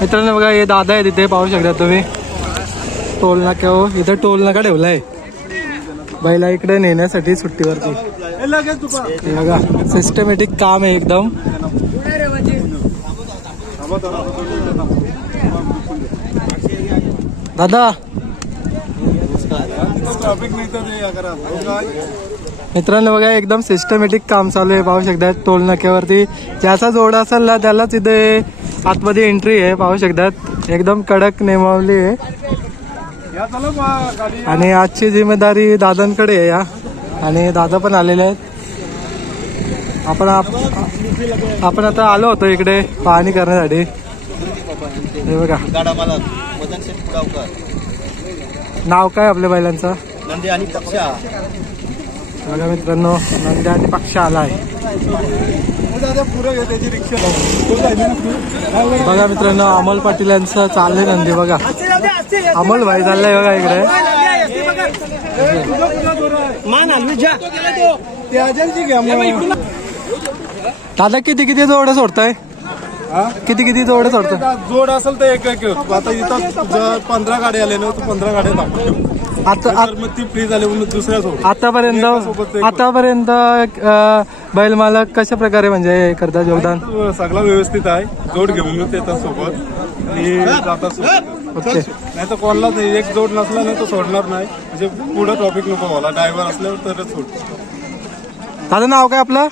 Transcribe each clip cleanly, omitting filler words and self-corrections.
मित्रांनो बघा हे दादा आहे तिथे पाहू शकता तुम्ही टोल नाका इथं टोल नाका ठेवलाय बैला इकडे नेण्यासाठी सुट्टीवरती बघा सिस्टमॅटिक काम आहे एकदम दादा मित्रांनो बघा एकदम सिस्टमॅटिक काम चालू आहे पाहू शकतात टोल नाक्यावरती ज्याचा जोड असेल ना त्यालाच इथे आतमध्ये एंट्री आहे पाहू शकतात एकदम कडक नियमावली आहे आणि आजची जिम्मेदारी दादांकडे आहे या आणि दादा पण आलेले आहेत आपण आता आलो होतो इकडे पाहणी करण्यासाठी हे बघा नाव काय आपल्या बैलांचं नंदी आणि पक्षा बघा मित्रांनो नंदी आणि पक्षा आलाय बघा मित्रांनो अमोल पाटील यांचं चाललंय नंदी बघा अमोल भाई चाललाय बघा इकडे दादा किती किती जोड सोडताय किती किती जोड सोडताय जोड असेल तर एक आता इथं 15 गाड्या आले ना 15 गाड्या आता ती फ्री झाली दुसऱ्या सोबत आतापर्यंत बैल मालक कशा प्रकारे म्हणजे करतात योगदान सगळं व्यवस्थित आहे जोड घेऊन येतात सोबत आणि जातात नाही तर कोणालाच एक जोड नसला नाही तो सोडणार नाही म्हणजे पुढे ट्रॉफिक नको व्हायला ड्रायव्हर असल्यावर तरच सोडतो दादा नाव काय आपलं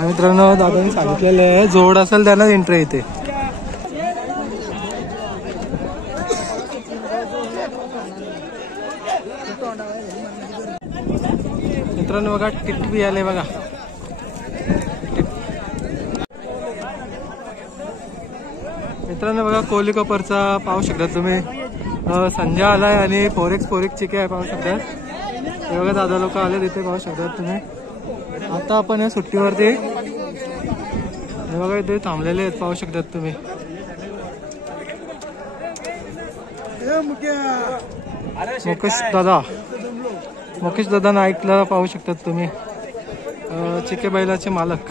मित्रांनो दादांनी सांगितलेलं आहे जोड असेल त्यांनाच एंट्री येते मित्रांनो बघा टिटवी आले बघा मित्रांनो बघा कोहली कपरचा पाहू शकता तुम्ही संजय आलाय आणि फोरेक्स चिके आहे पाहू शकता हे बघा दादा लोक आले तिथे पाहू शकतात तुम्ही आता आपण या सुट्टीवरती हे बघा इथे थांबलेले आहेत पाहू शकतात तुम्ही मुकेश दादा नाईकला पाहू शकतात तुम्ही चिके बैलाचे मालक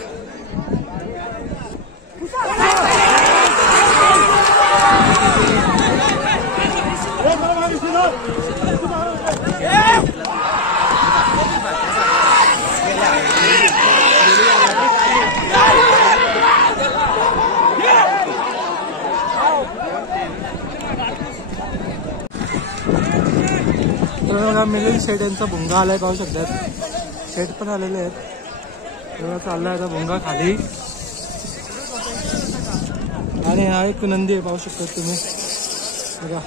मिलिंद शेट यांचा भुंगा आलाय पाहू शकतात शेट पण आलेले आहेत तेव्हा चाललाय आता भुंगा खाली आणि हा एक नंदी आहे पाहू शकतात तुम्ही बघा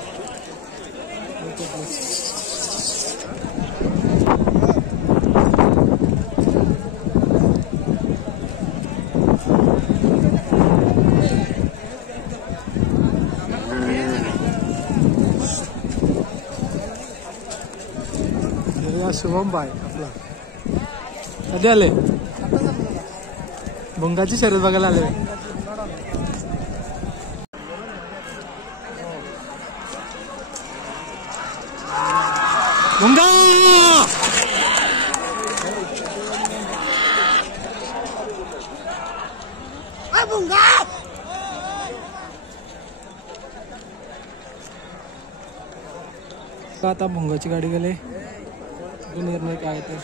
शुभम बाय आपला कधी आले भुंगाची शर्यत बघायला आले भुंगा आता भुंगाची गाडी गेले निर्णय काय तर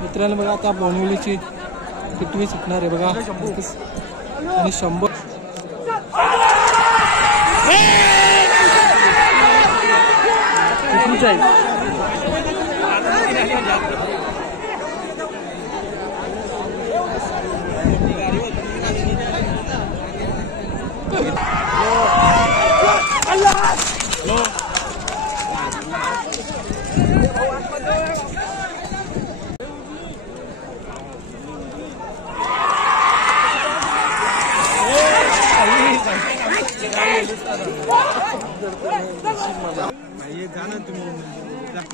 मित्रांनो बघा आता बोनिवलीची टिटवी सुटणार आहे बघा आणि 100 जाना तुम्ही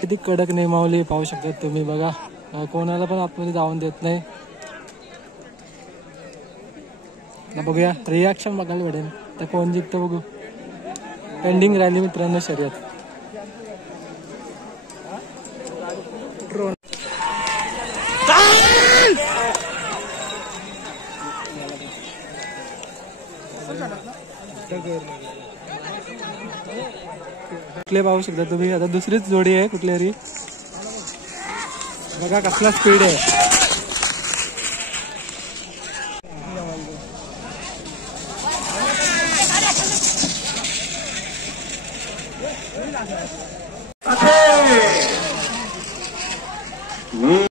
किती कडक नियमावली पाहू शकता तुम्ही बघा. कोणाला पण आतमध्ये जाऊन देत नाही. बघूया रिॲक्शन बघायला भेटेल तर कोण जिंकतं बघू. पेंडिंग राहिली मित्रांनो शर्यत. कुठले पाहू शकता तुम्ही. आता दुसरीच जोडी आहे कुठल्यारी. बघा कसला स्पीड आहे.